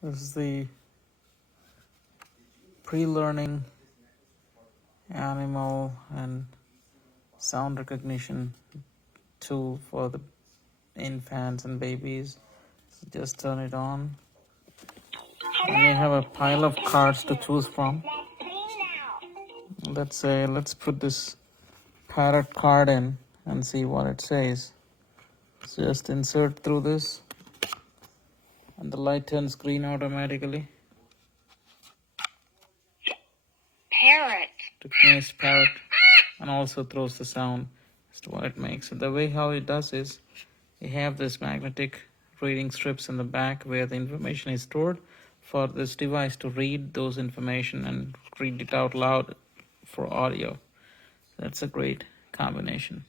This is the pre-learning animal and sound recognition tool for the infants and babies. So just turn it on, and you have a pile of cards to choose from. Let's put this parrot card in and see what it says. So just insert through this, and the light turns green automatically. Parrot. Recognized parrot, and also throws the sound as to what it makes. And the way how it does is, you have this magnetic reading strips in the back where the information is stored for this device to read those information and read it out loud for audio. That's a great combination.